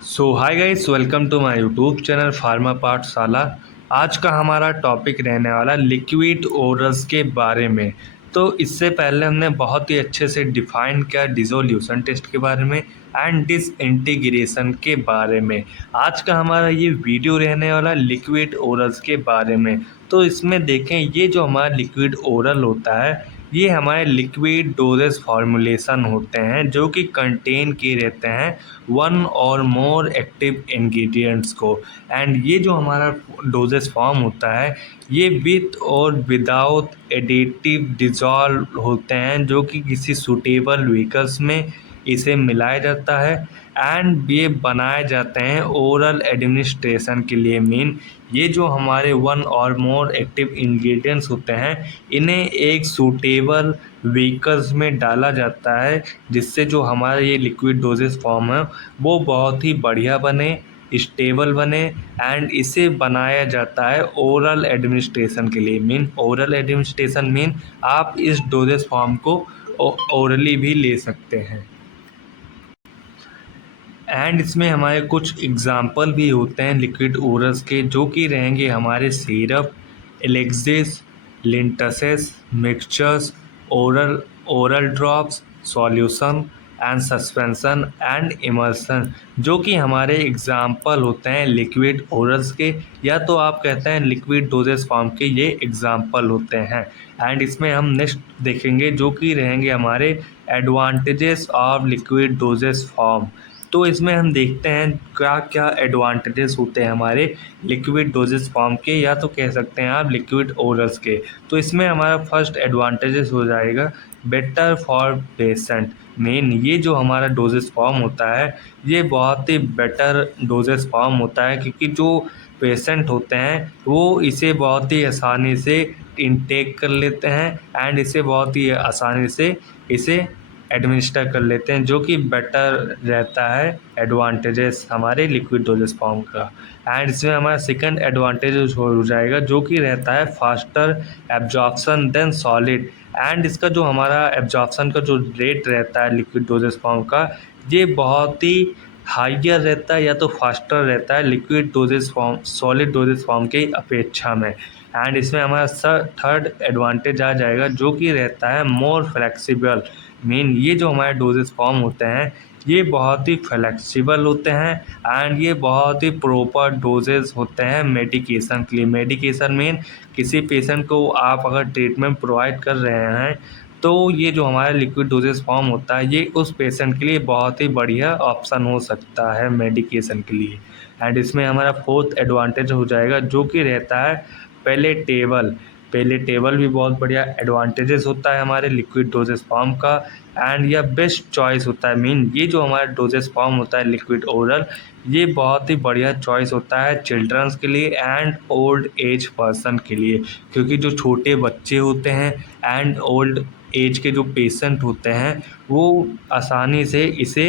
So hi guys, welcome to my YouTube channel Pharma Pathshala. आज का हमारा टॉपिक रहने वाला लिक्विड ओरल्स के बारे में। तो इससे पहले हमने बहुत ही अच्छे से डिफाइन किया डिसोल्यूशन टेस्ट के बारे में एंड डिसइंटीग्रेशन के बारे में। आज का हमारा ये वीडियो रहने वाला लिक्विड ओरल्स के बारे में। तो इसमें देखें, ये जो हमारा लिक्विड ओरल होता है ये हमारे लिक्विड डोजेस फॉर्मूलेशन होते हैं जो कि कंटेन किए रहते हैं वन और मोर एक्टिव इंग्रेडिएंट्स को। एंड ये जो हमारा डोजेस फॉर्म होता है ये विथ और विदाउट एडिटिव डिजॉल्व होते हैं जो कि किसी सूटेबल व्हीकल्स में इसे मिलाया जाता है एंड ये बनाए जाते हैं ओरल एडमिनिस्ट्रेशन के लिए। मीन ये जो हमारे वन और मोर एक्टिव इंग्रेडिएंट्स होते हैं इन्हें एक सूटेबल व्हीकल्स में डाला जाता है जिससे जो हमारा ये लिक्विड डोजेस फॉर्म है वो बहुत ही बढ़िया बने, स्टेबल बने एंड इसे बनाया जाता है ओरल एडमिनिस्ट्रेशन के लिए। मीन ओरल एडमिनिस्ट्रेशन मीन आप इस डोजेस फॉर्म को ओरली भी ले सकते हैं। एंड इसमें हमारे कुछ एग्जाम्पल भी होते हैं लिक्विड ओरल्स के जो कि रहेंगे हमारे syrup, elixirs, linctuses, mixtures, oral oral drops, solution and suspension and emulsion, जो कि हमारे एग्जाम्पल होते हैं लिक्विड ओरल्स के, या तो आप कहते हैं लिक्विड डोजेस फॉर्म के ये एग्जाम्पल होते हैं। एंड इसमें हम नेक्स्ट देखेंगे जो कि रहेंगे हमारे advantages of liquid dosage form. तो इसमें हम देखते हैं क्या क्या एडवांटेजेस होते हैं हमारे लिक्विड डोजेस फॉर्म के, या तो कह सकते हैं आप लिक्विड ओरल्स के। तो इसमें हमारा फर्स्ट एडवांटेजेस हो जाएगा बेटर फॉर पेशेंट। मेन ये जो हमारा डोजेस फॉर्म होता है ये बहुत ही बेटर डोजेस फॉर्म होता है क्योंकि जो पेशेंट होते हैं वो इसे बहुत ही आसानी से इनटेक कर लेते हैं एंड इसे बहुत ही आसानी से इसे एडमिनिस्टर कर लेते हैं, जो कि बेटर रहता है एडवांटेजेस हमारे लिक्विड डोजेस फॉर्म का। एंड इसमें हमारा सेकंड एडवांटेज हो जाएगा जो कि रहता है faster absorption than solid. And इसका जो हमारा एब्जॉर्प्शन का जो रेट रहता है लिक्विड डोजेस फॉर्म का ये बहुत ही हाइयर रहता है या तो फास्टर रहता है liquid dosage form solid doses form के अपेक्षा में। एंड इसमें हमारा थर्ड एडवांटेज आ जाएगा जो कि रहता है मोर फ्लेक्सिबल। मीन ये जो हमारे डोजेस फॉर्म होते हैं ये बहुत ही फ्लेक्सिबल होते हैं एंड ये बहुत ही प्रॉपर डोजेस होते हैं मेडिकेशन के लिए। मेडिकेशन मीन किसी पेशेंट को आप अगर ट्रीटमेंट प्रोवाइड कर रहे हैं तो ये जो हमारा लिक्विड डोजेस फॉर्म होता है ये उस पेशेंट के लिए बहुत ही बढ़िया ऑप्शन हो सकता है मेडिकेशन के लिए। एंड इसमें हमारा फोर्थ एडवांटेज हो जाएगा जो कि रहता है पैलेटेबल। पैलेटेबल भी बहुत बढ़िया एडवांटेजेस होता है हमारे लिक्विड डोजेस फॉर्म का एंड यह बेस्ट चॉइस होता है। मीन ये जो हमारा डोजेस फॉर्म होता है लिक्विड ओरल ये बहुत ही बढ़िया चॉइस होता है चिल्ड्रंस के लिए एंड ओल्ड एज पर्सन के लिए, क्योंकि जो छोटे बच्चे होते हैं एंड ओल्ड एज के जो पेशेंट होते हैं वो आसानी से इसे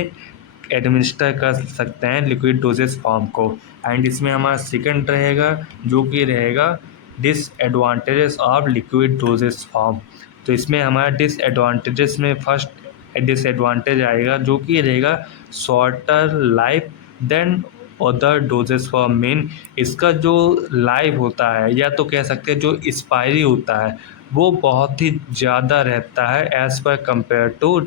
एडमिनिस्टर कर सकते हैं लिक्विड डोजेस फॉर्म को। एंड इसमें हमारा सेकंड रहेगा जो कि रहेगा disadvantages of liquid dosage form. तो इसमें हमारा डिसएडवांटेजेस में फर्स्ट डिसएडवांटेज आएगा जो कि रहेगा shorter life than other dosage form. Main इसका जो लाइफ होता है या तो कह सकते हैं जो एक्सपायरी होता है वो बहुत ही ज़्यादा रहता है as per compare to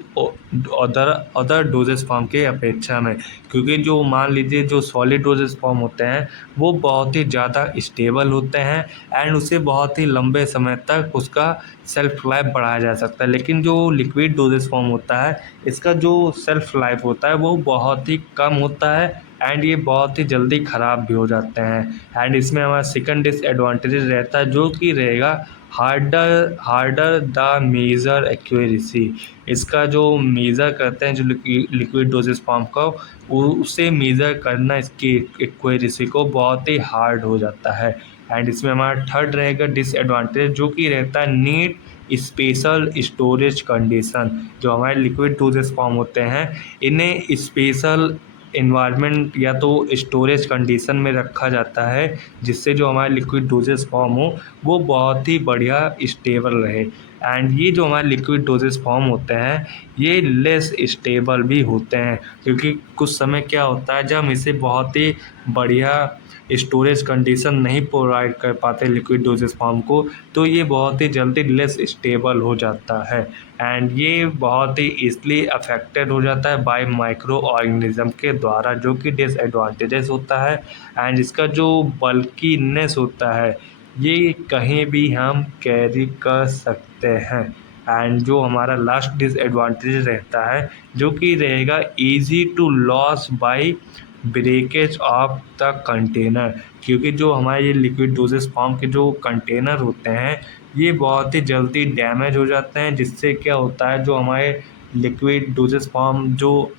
other dosage form के अपेक्षा में, क्योंकि जो मान लीजिए जो सॉलिड डोजेस फॉर्म होते हैं वो बहुत ही ज़्यादा स्टेबल होते हैं एंड उसे बहुत ही लंबे समय तक उसका सेल्फ लाइफ बढ़ाया जा सकता है। लेकिन जो लिक्विड डोजेस फॉर्म होता है इसका जो सेल्फ लाइफ होता है वो बहुत ही कम होता है एंड ये बहुत ही जल्दी ख़राब भी हो जाते हैं। एंड इसमें हमारा सेकंड डिसएडवांटेज रहता है जो कि रहेगा हार्डर द मेजर एक्यूरेसी। इसका जो मेज़र करते हैं जो लिक्विड डोजेस फॉर्म का उसे मेज़र करना इसकी एक्यूरेसी को बहुत ही हार्ड हो जाता है। एंड इसमें हमारा थर्ड रहेगा डिसएडवांटेज जो कि रहता है नीड स्पेशल स्टोरेज कंडीशन। जो हमारे लिक्विड डोजेस फॉर्म होते हैं इन्हें स्पेशल इन्वायरमेंट या तो स्टोरेज कंडीशन में रखा जाता है जिससे जो हमारे लिक्विड डोजेस फॉर्म हो वो बहुत ही बढ़िया स्टेबल रहे। एंड ये जो हमारे लिक्विड डोजेस फॉर्म होते हैं ये लेस स्टेबल भी होते हैं, क्योंकि कुछ समय क्या होता है जब हम इसे बहुत ही बढ़िया स्टोरेज कंडीशन नहीं प्रोवाइड कर पाते लिक्विड डोजेस फॉर्म को, तो ये बहुत ही जल्दी लेस स्टेबल हो जाता है एंड ये बहुत ही ईजली अफेक्टेड हो जाता है बाय माइक्रो ऑर्गेनिज्म के द्वारा, जो कि डिसएडवांटेजेस होता है। एंड इसका जो बल्कीनेस होता है ये कहीं भी हम कैरी कर सकते हैं। एंड जो हमारा लास्ट डिसएडवांटेज रहता है जो कि रहेगा easy to loss by breakage of the container, क्योंकि जो हमारे ये लिक्विड डोजेस फॉर्म के जो कंटेनर होते हैं ये बहुत ही जल्दी डैमेज हो जाते हैं, जिससे क्या होता है जो हमारे लिक्विड डोजेस फॉर्म जो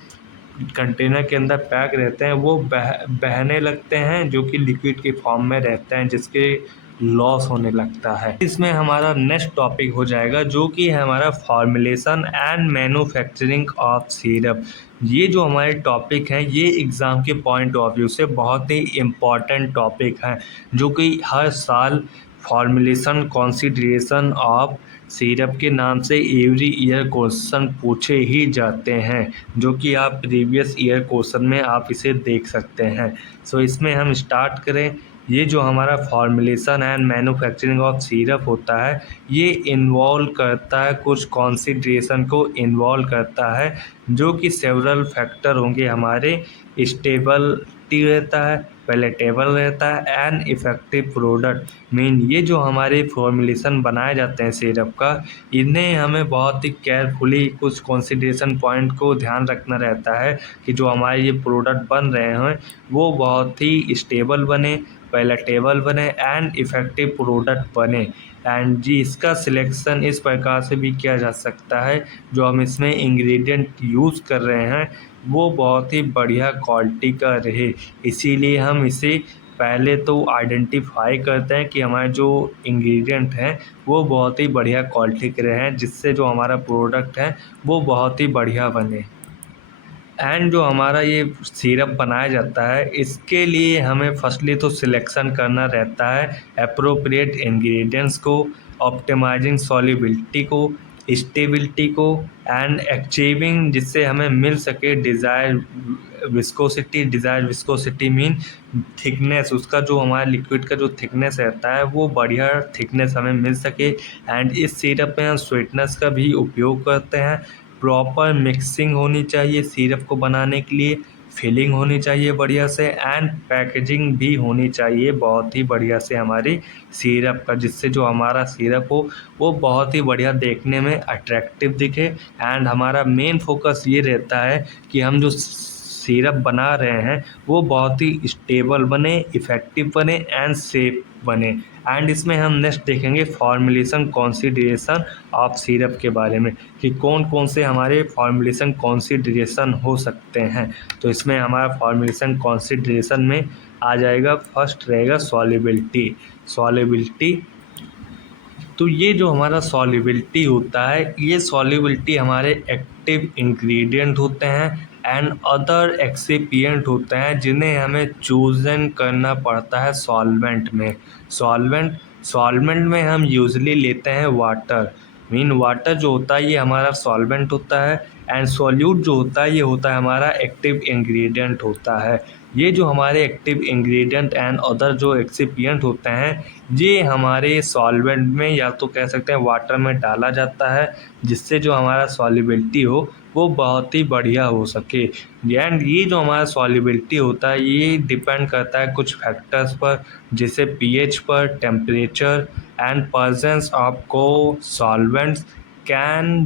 कंटेनर के अंदर पैक रहते हैं वो बहने लगते हैं, जो कि लिक्विड के फॉर्म में रहते हैं, जिसके लॉस होने लगता है। इसमें हमारा नेक्स्ट टॉपिक हो जाएगा जो कि है हमारा formulation and manufacturing of syrup. ये जो हमारे टॉपिक हैं ये एग्ज़ाम के पॉइंट ऑफ व्यू से बहुत ही इम्पॉर्टेंट टॉपिक हैं, जो कि हर साल फॉर्मुलेशन कॉन्सिडरेशन ऑफ सिरप के नाम से एवरी ईयर क्वेश्चन पूछे ही जाते हैं, जो कि आप प्रीवियस ईयर क्वेश्चन में आप इसे देख सकते हैं। सो इसमें हम स्टार्ट करें। ये जो हमारा formulation and manufacturing of syrup होता है ये इन्वॉल्व करता है कुछ कॉन्सिडरेशन को इन्वॉल्व करता है, जो कि सेवरल फैक्टर होंगे हमारे। स्टेबिलिटी रहता है, पैलेटेबल रहता है एंड इफ़ेक्टिव प्रोडक्ट मीन ये जो हमारे फॉर्मुलेशन बनाए जाते हैं सिरप का, इन्हें हमें बहुत ही केयरफुली कुछ कंसिडरेशन पॉइंट को ध्यान रखना रहता है कि जो हमारे ये प्रोडक्ट बन रहे हैं वो बहुत ही स्टेबल बने, पैलेटेबल बने एंड इफ़ेक्टिव प्रोडक्ट बने। एंड जी इसका सिलेक्शन इस प्रकार से भी किया जा सकता है जो हम इसमें इंग्रेडिएंट यूज़ कर रहे हैं वो बहुत ही बढ़िया क्वालिटी का रहे, इसीलिए हम इसे पहले तो आइडेंटिफाई करते हैं कि हमारे जो इंग्रेडिएंट हैं वो बहुत ही बढ़िया क्वालिटी के रहे हैं, जिससे जो हमारा प्रोडक्ट है वो बहुत ही बढ़िया बने। एंड जो हमारा ये सिरप बनाया जाता है इसके लिए हमें फर्स्टली तो सिलेक्शन करना रहता है अप्रोप्रिएट इंग्रेडिएंट्स को, ऑप्टिमाइजिंग सॉल्युबिलिटी को, स्टेबिलिटी को एंड अचीविंग जिससे हमें मिल सके डिज़ायर विस्कोसिटी मीन थिकनेस, उसका जो हमारा लिक्विड का जो थिकनेस रहता है वो बढ़िया थिकनेस हमें मिल सके। एंड इस सिरप में हम स्वीटनेस का भी उपयोग करते हैं। प्रॉपर मिक्सिंग होनी चाहिए सिरप को बनाने के लिए, फिलिंग होनी चाहिए बढ़िया से एंड पैकेजिंग भी होनी चाहिए बहुत ही बढ़िया से हमारी सिरप का, जिससे जो हमारा सिरप हो वो बहुत ही बढ़िया देखने में अट्रैक्टिव दिखे। एंड हमारा मेन फोकस ये रहता है कि हम जो सिरप बना रहे हैं वो बहुत ही स्टेबल बने, इफ़ेक्टिव बने एंड सेफ बने। एंड इसमें हम नेक्स्ट देखेंगे फॉर्मुलेशन कॉन्सिडरेशन ऑफ सिरप के बारे में कि कौन कौन से हमारे फॉर्मुलेशन कॉन्सिडरेशन हो सकते हैं। तो इसमें हमारा फॉर्मुलेशन कॉन्सिडरेशन में आ जाएगा, फर्स्ट रहेगा सॉल्युबिलिटी। तो ये जो हमारा सॉल्युबिलिटी होता है ये सॉल्युबिलिटी हमारे एक्टिव इंग्रेडिएंट होते हैं एंड अदर एक्सिपिएंट होते हैं जिन्हें हमें चूज़न करना पड़ता है सॉल्वेंट में। सॉल्वेंट में हम यूजली लेते हैं वाटर मीन वाटर जो होता है ये हमारा सॉल्वेंट होता है एंड सॉल्यूट जो होता है ये होता है हमारा एक्टिव इंग्रेडिएंट होता है। ये जो हमारे एक्टिव इंग्रेडिएंट एंड अदर जो एक्सिपिएंट होते हैं ये हमारे सॉल्वेंट में या तो कह सकते हैं वाटर में डाला जाता है, जिससे जो हमारा सॉल्युबिलिटी हो वो बहुत ही बढ़िया हो सके। एंड ये जो हमारा सॉल्युबिलिटी होता है ये डिपेंड करता है कुछ फैक्टर्स पर, जैसे पीएच पर, टेम्परेचर एंड प्रेजेंस ऑफ को सॉल्वेंट्स कैन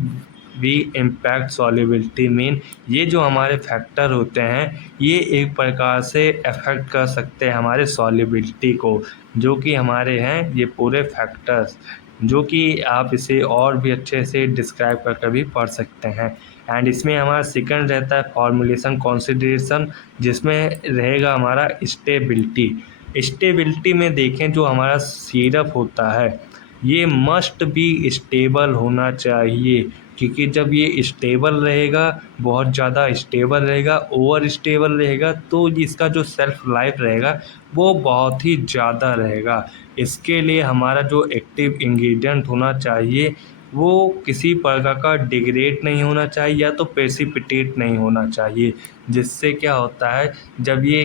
भी इम्पैक्ट सॉल्युबिलिटी मीन ये जो हमारे फैक्टर होते हैं ये एक प्रकार से अफेक्ट कर सकते हैं हमारे सॉल्युबिलिटी को, जो कि हमारे हैं ये पूरे फैक्टर्स, जो कि आप इसे और भी अच्छे से डिस्क्राइब करके भी पढ़ सकते हैं। एंड इसमें हमारा सेकंड रहता है फॉर्मुलेशन कंसीडरेशन, जिसमें रहेगा हमारा स्टेबिलिटी में देखें जो हमारा सिरप होता है ये मस्ट बी स्टेबल होना चाहिए, क्योंकि जब ये स्टेबल रहेगा, बहुत ज़्यादा स्टेबल रहेगा, ओवर स्टेबल रहेगा तो इसका जो सेल्फ लाइफ रहेगा वो बहुत ही ज़्यादा रहेगा। इसके लिए हमारा जो एक्टिव इंग्रेडिएंट होना चाहिए वो किसी प्रकार का डिग्रेड नहीं होना चाहिए या तो प्रेसिपिटेट नहीं होना चाहिए, जिससे क्या होता है जब ये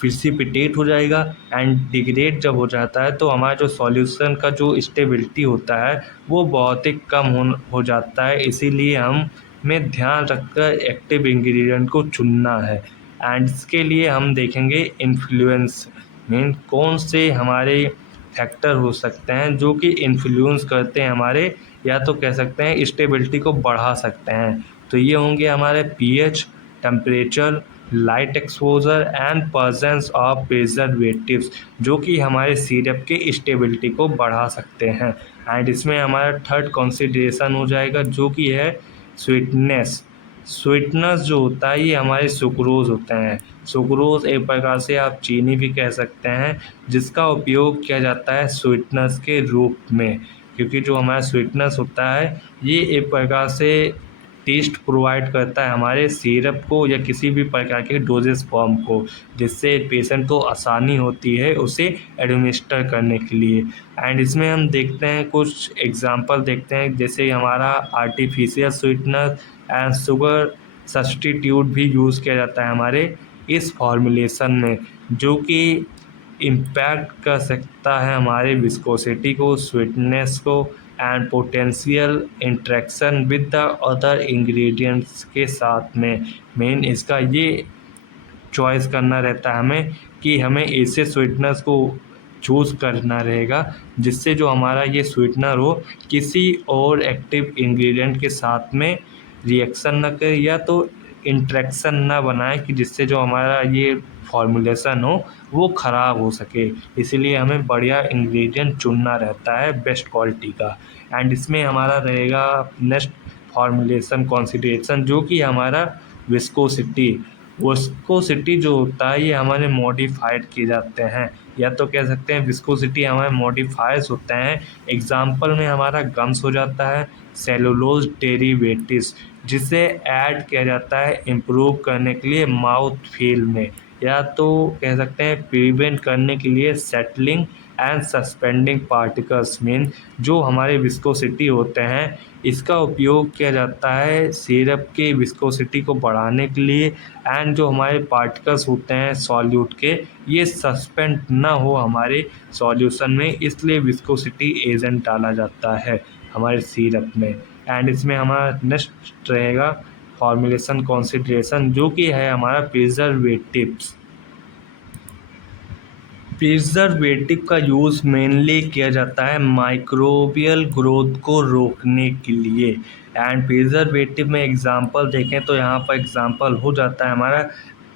प्रेसिपिटेट हो जाएगा एंड डिग्रेड जब हो जाता है तो हमारा जो सॉल्यूशन का जो स्टेबिलिटी होता है वो बहुत ही कम हो जाता है। इसीलिए हमें ध्यान रखकर एक्टिव इंग्रेडिएंट को चुनना है। एंड इसके लिए हम देखेंगे इन्फ्लुएंस मीन कौन से हमारे फैक्टर हो सकते हैं जो कि इन्फ्लुएंस करते हैं हमारे, या तो कह सकते हैं स्टेबिलिटी को बढ़ा सकते हैं। तो ये होंगे हमारे pH, temperature, light exposure and presence of preservatives, जो कि हमारे सिरप के स्टेबिलिटी को बढ़ा सकते हैं। एंड इसमें हमारा थर्ड कंसीडरेशन हो जाएगा जो कि है स्वीटनेस। स्वीटनेस जो होता है ये हमारे सुक्रोज होते हैं। सुक्रोज एक प्रकार से आप चीनी भी कह सकते हैं, जिसका उपयोग किया जाता है स्वीटनेस के रूप में, क्योंकि जो हमारा स्वीटनेस होता है ये एक प्रकार से टेस्ट प्रोवाइड करता है हमारे सिरप को या किसी भी प्रकार के डोजेस फॉर्म को, जिससे पेशेंट को आसानी होती है उसे एडमिनिस्टर करने के लिए। एंड इसमें हम देखते हैं कुछ एग्जांपल देखते हैं, जैसे हमारा artificial sweetener and sugar substitute भी यूज़ किया जाता है हमारे इस फॉर्मुलेशन में, जो कि इम्पैक्ट कर सकता है हमारे विस्कोसिटी को, स्वीटनेस को and potential interaction with the other ingredients के साथ में। मेन इसका ये चॉइस करना रहता है हमें कि हमें ऐसे स्वीटनर्स को चूज़ करना रहेगा जिससे जो हमारा ये स्वीटनर हो किसी और एक्टिव इंग्रेडिएंट के साथ में रिएक्शन ना करे या तो इंट्रैक्शन ना बनाए कि जिससे जो हमारा ये फॉर्मुलेशन हो वो ख़राब हो सके। इसीलिए हमें बढ़िया इंग्रेडिएंट चुनना रहता है बेस्ट क्वालिटी का। एंड इसमें हमारा रहेगा नेक्स्ट फॉर्मुलेशन कंसीडरेशन जो कि हमारा विस्कोसिटी। विस्कोसिटी जो होता है ये हमारे मॉडिफाइड किए जाते हैं, या तो कह सकते हैं विस्कोसिटी हमारे मॉडिफायर्स होते हैं। एग्जाम्पल में हमारा गम्स हो जाता है, सेलुलोज डेरिवेटिव्स, जिसे ऐड किया जाता है इम्प्रूव करने के लिए माउथ फील में, या तो कह सकते हैं प्रिवेंट करने के लिए settling and suspending particles mean जो हमारे विस्कोसिटी होते हैं इसका उपयोग किया जाता है सिरप के विस्कोसिटी को बढ़ाने के लिए। एंड जो हमारे पार्टिकल्स होते हैं सॉल्यूट के ये सस्पेंड ना हो हमारे सॉल्यूशन में, इसलिए विस्कोसिटी एजेंट डाला जाता है हमारे सिरप में। एंड इसमें हमारा नेक्स्ट रहेगा फॉर्मुलेशन कंसीडरेशन जो कि है हमारा प्रिजर्वेटिव्स। प्रिजर्वेटिव का यूज़ मेनली किया जाता है माइक्रोबियल ग्रोथ को रोकने के लिए। एंड प्रिजर्वेटिव में एग्जांपल देखें तो यहाँ पर एग्जांपल हो जाता है हमारा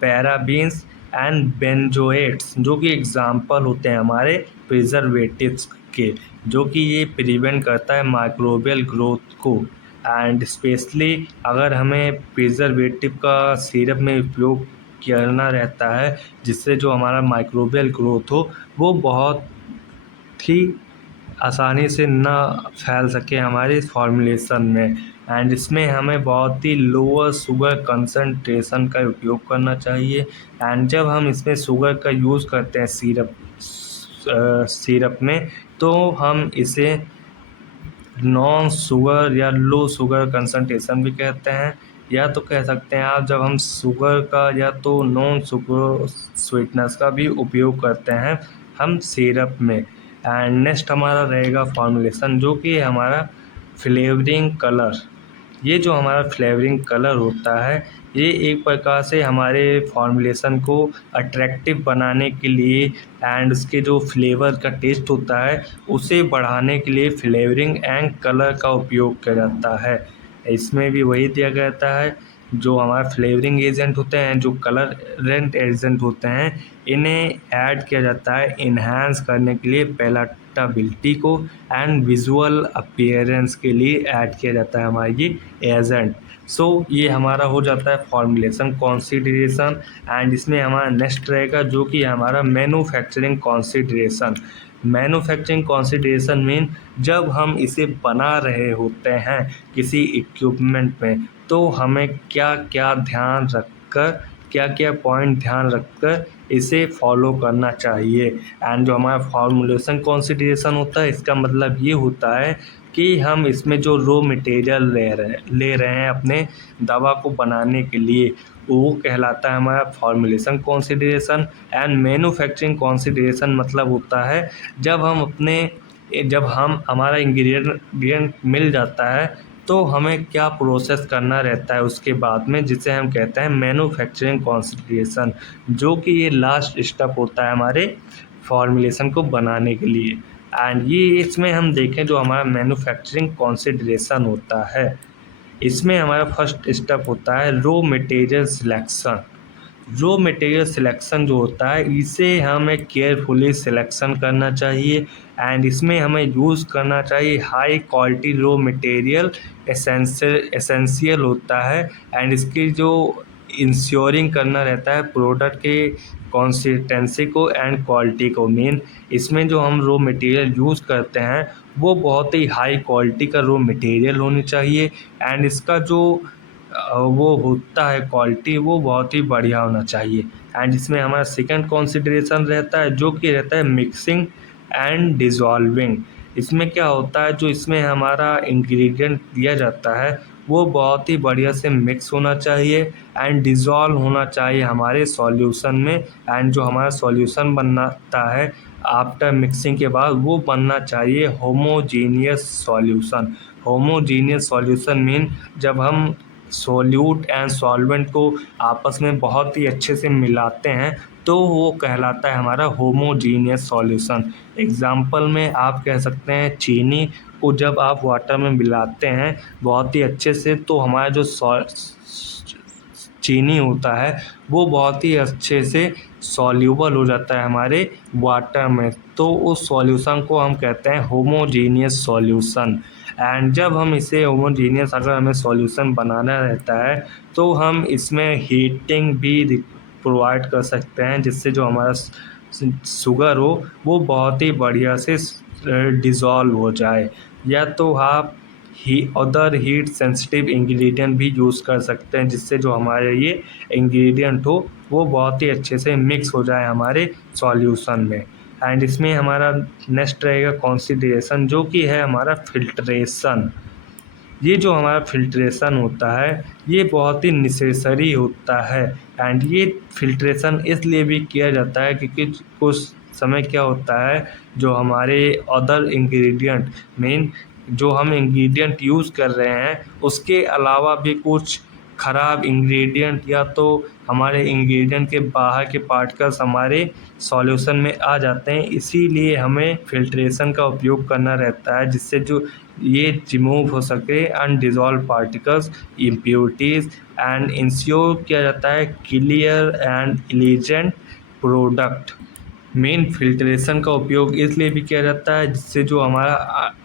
पैराबीन्स एंड बेंजोएट्स, जो कि एग्जांपल होते हैं हमारे प्रिजर्वेटिव्स के, जो कि ये प्रिवेंट करता है माइक्रोबियल ग्रोथ को। एंड स्पेशली अगर हमें प्रिजर्वेटिव का सिरप में उपयोग करना रहता है जिससे जो हमारा माइक्रोबियल ग्रोथ हो वो बहुत ही आसानी से ना फैल सके हमारे फॉर्मुलेशन में। एंड इसमें हमें बहुत ही लोअर शुगर कंसंट्रेशन का उपयोग करना चाहिए। एंड जब हम इसमें शुगर का यूज़ करते हैं सिरप में तो हम इसे नॉन शुगर या लो शुगर कंसंट्रेशन भी कहते हैं, या तो कह सकते हैं आप जब हम शुगर का या तो नॉन शुगर स्वीटनेस का भी उपयोग करते हैं हम सिरप में। एंड नेक्स्ट हमारा रहेगा फॉर्मुलेशन जो कि हमारा फ्लेवरिंग कलर। ये जो हमारा फ्लेवरिंग कलर होता है ये एक प्रकार से हमारे फॉर्मुलेशन को अट्रैक्टिव बनाने के लिए एंड उसके जो फ्लेवर का टेस्ट होता है उसे बढ़ाने के लिए फ्लेवरिंग एंड कलर का उपयोग किया जाता है। इसमें भी वही दिया गया रहता है, जो हमारा फ्लेवरिंग एजेंट होते हैं जो कलरेंट एजेंट होते हैं इन्हें ऐड किया जाता है इन्हांस करने के लिए पैलेटेबिलिटी को एंड विजुअल अपीयरेंस के लिए ऐड किया जाता है हमारा ये एजेंट। सो ये हमारा हो जाता है फॉर्मुलेशन कंसीडरेशन। एंड इसमें हमारा नेक्स्ट रहेगा जो कि हमारा manufacturing consideration. Manufacturing consideration mean जब हम इसे बना रहे होते हैं किसी इक्विपमेंट में तो हमें क्या क्या ध्यान रखकर क्या क्या पॉइंट ध्यान रखकर इसे फॉलो करना चाहिए। एंड जो हमारा फॉर्मुलेशन कंसीडरेशन होता है इसका मतलब ये होता है कि हम इसमें जो रॉ मटेरियल ले रहे हैं अपने दवा को बनाने के लिए, वो कहलाता है हमारा formulation consideration. And manufacturing consideration मतलब होता है जब हम हमारा इंग्रेडिएंट मिल जाता है तो हमें क्या प्रोसेस करना रहता है उसके बाद में, जिसे हम कहते हैं मैन्युफैक्चरिंग कंसीडरेशन, जो कि ये लास्ट स्टेप होता है हमारे फॉर्मुलेशन को बनाने के लिए। एंड ये इसमें हम देखें जो हमारा मैन्युफैक्चरिंग कंसीडरेशन होता है, इसमें हमारा फर्स्ट स्टेप होता है raw material selection. Raw material selection जो होता है इसे हमें केयरफुली सिलेक्शन करना चाहिए। एंड इसमें हमें यूज़ करना चाहिए high quality raw material, essential होता है। एंड इसकी जो इंश्योरिंग करना रहता है प्रोडक्ट के कंसिस्टेंसी को एंड क्वालिटी को। मेन इसमें जो हम रॉ मटेरियल यूज़ करते हैं वो बहुत ही हाई क्वालिटी का रॉ मटेरियल होनी चाहिए। एंड इसका जो वो होता है क्वालिटी वो बहुत ही बढ़िया होना चाहिए। एंड इसमें हमारा सेकंड कंसिडरेशन रहता है जो कि रहता है मिक्सिंग एंड डिज़ोल्विंग। इसमें क्या होता है, जो इसमें हमारा इंग्रेडिएंट दिया जाता है वो बहुत ही बढ़िया से मिक्स होना चाहिए एंड डिज़ोल्व होना चाहिए हमारे सॉल्यूशन में। एंड जो हमारा सॉल्यूशन बनता है आफ्टर मिक्सिंग के बाद वो बनना चाहिए homogeneous solution. Homogeneous solution mean जब हम सोल्यूट एंड सॉल्वेंट को आपस में बहुत ही अच्छे से मिलाते हैं तो वो कहलाता है हमारा होमोजीनियस सॉल्यूशन। एग्जाम्पल में आप कह सकते हैं चीनी को जब आप वाटर में मिलाते हैं बहुत ही अच्छे से तो हमारा जो चीनी होता है वो बहुत ही अच्छे से सॉल्यूबल हो जाता है हमारे वाटर में, तो उस सॉल्यूशन को हम कहते हैं होमोजीनियस सॉल्यूशन। एंड जब हम इसे होमोजीनियस अगर हमें सॉल्यूशन बनाना रहता है तो हम इसमें हीटिंग भी प्रोवाइड कर सकते हैं, जिससे जो हमारा शुगर हो वो बहुत ही बढ़िया से डिज़ोल्व हो जाए। या तो आप अदर हीट सेंसिटिव इंग्रेडिएंट भी यूज़ कर सकते हैं, जिससे जो हमारे ये इंग्रेडिएंट हो वो बहुत ही अच्छे से मिक्स हो जाए हमारे सॉल्यूशन में। एंड इसमें हमारा नेक्स्ट रहेगा कंसीडरेशन जो कि है हमारा फिल्ट्रेशन। ये जो हमारा फिल्ट्रेशन होता है ये बहुत ही नेसेसरी होता है। एंड ये फिल्ट्रेशन इसलिए भी किया जाता है क्योंकि कुछ समय क्या होता है जो हमारे अदर इंग्रेडिएंट मीन जो हम इंग्रेडिएंट यूज़ कर रहे हैं उसके अलावा भी कुछ ख़राब इंग्रेडिएंट या तो हमारे इंग्रेडिएंट के बाहर के पार्टिकल्स हमारे सॉल्यूशन में आ जाते हैं, इसीलिए हमें फिल्ट्रेशन का उपयोग करना रहता है जिससे जो ये रिमूव हो सके अनडिज़ोल्व पार्टिकल्स, इम्प्योरिटीज़ एंड इंश्योर किया जाता है clear and एलिजेंट product. Main filtration का उपयोग इसलिए भी किया जाता है जिससे जो हमारा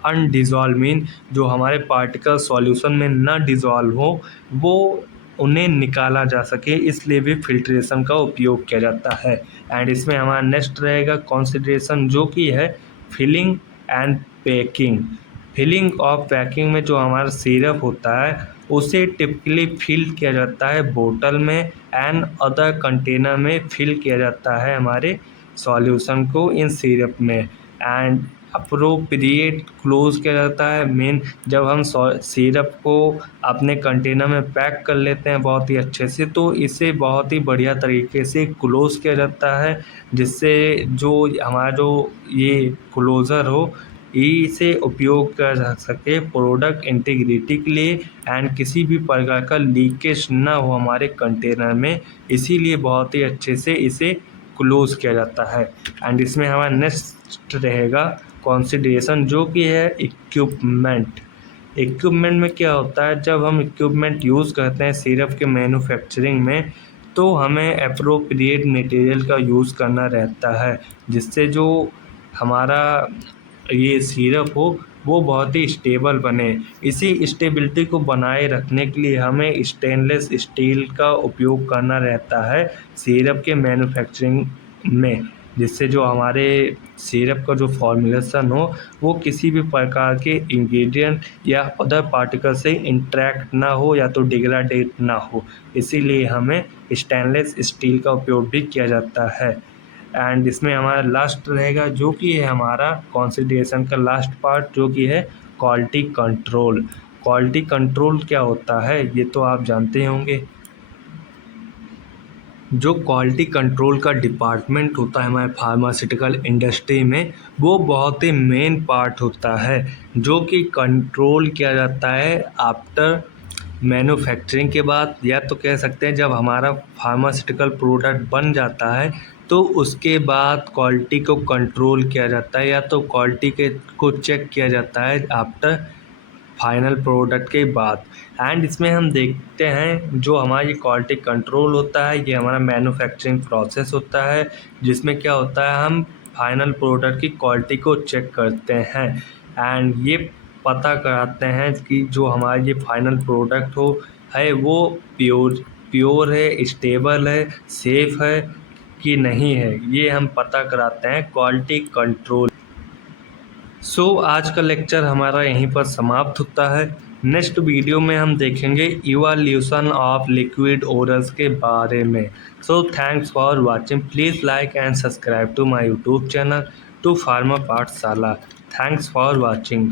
अनडिज़ोल्व मीन जो हमारे पार्टिकल सॉल्यूशन में ना डिज़ोल्व हो वो उन्हें निकाला जा सके, इसलिए भी फिल्ट्रेशन का उपयोग किया जाता है। एंड इसमें हमारा नेक्स्ट रहेगा कंसिडरेशन जो कि है फिलिंग एंड पैकिंग। फिलिंग और पैकिंग में जो हमारा सिरप होता है उसे टिपिकली फिल किया जाता है बोतल में एंड अदर कंटेनर में फिल किया जाता है हमारे सॉल्यूशन को इन सिरप में। एंड अप्रोप्रिएट क्लोज किया जाता है मेन जब हम सिरप को अपने कंटेनर में पैक कर लेते हैं बहुत ही अच्छे से तो इसे बहुत ही बढ़िया तरीके से क्लोज किया जाता है, जिससे जो हमारा जो ये क्लोज़र हो इसे उपयोग किया जा सके प्रोडक्ट इंटीग्रिटी के लिए एंड किसी भी प्रकार का लीकेज ना हो हमारे कंटेनर में, इसीलिए बहुत ही अच्छे से इसे क्लोज किया जाता है। एंड इसमें हमारा नेक्स्ट रहेगा कंसिडरेशन जो कि है इक्विपमेंट। इक्विपमेंट में क्या होता है, जब हम इक्विपमेंट यूज़ करते हैं सिरप के मैन्युफैक्चरिंग में तो हमें अप्रोप्रिएट मटेरियल का यूज़ करना रहता है जिससे जो हमारा ये सिरप हो वो बहुत ही स्टेबल बने। इसी स्टेबिलिटी को बनाए रखने के लिए हमें स्टेनलेस स्टील का उपयोग करना रहता है सिरप के मैन्युफैक्चरिंग में, जिससे जो हमारे सिरप का जो फॉर्मुलेशन हो वो किसी भी प्रकार के इंग्रेडिएंट या अदर पार्टिकल से इंटरेक्ट ना हो या तो डिग्रेडेट ना हो, इसीलिए हमें स्टेनलेस स्टील का उपयोग भी किया जाता है। एंड इसमें हमारा लास्ट रहेगा जो कि है हमारा कंसिडरेशन का लास्ट पार्ट जो कि है क्वालिटी कंट्रोल। क्वालिटी कंट्रोल क्या होता है ये तो आप जानते होंगे। जो क्वालिटी कंट्रोल का डिपार्टमेंट होता है हमारे फार्मास्यूटिकल इंडस्ट्री में, वो बहुत ही मेन पार्ट होता है जो कि कंट्रोल किया जाता है आफ्टर मैन्युफैक्चरिंग के बाद, या तो कह सकते हैं जब हमारा फार्मास्यूटिकल प्रोडक्ट बन जाता है तो उसके बाद क्वालिटी को कंट्रोल किया जाता है, या तो क्वालिटी के को चेक किया जाता है आफ्टर फाइनल प्रोडक्ट के बाद। एंड इसमें हम देखते हैं जो हमारी क्वालिटी कंट्रोल होता है ये हमारा मैन्युफैक्चरिंग प्रोसेस होता है, जिसमें क्या होता है हम फाइनल प्रोडक्ट की क्वालिटी को चेक करते हैं एंड ये पता कराते हैं कि जो हमारा ये फाइनल प्रोडक्ट है वो प्योर है, स्टेबल है, सेफ है कि नहीं है, ये हम पता कराते हैं क्वालिटी कंट्रोल। आज का लेक्चर हमारा यहीं पर समाप्त होता है। नेक्स्ट वीडियो में हम देखेंगे इवोल्यूशन ऑफ लिक्विड ओरल्स के बारे में। Thanks for watching, please like and subscribe to my YouTube channel to pharma Pathshala. Thanks for watching.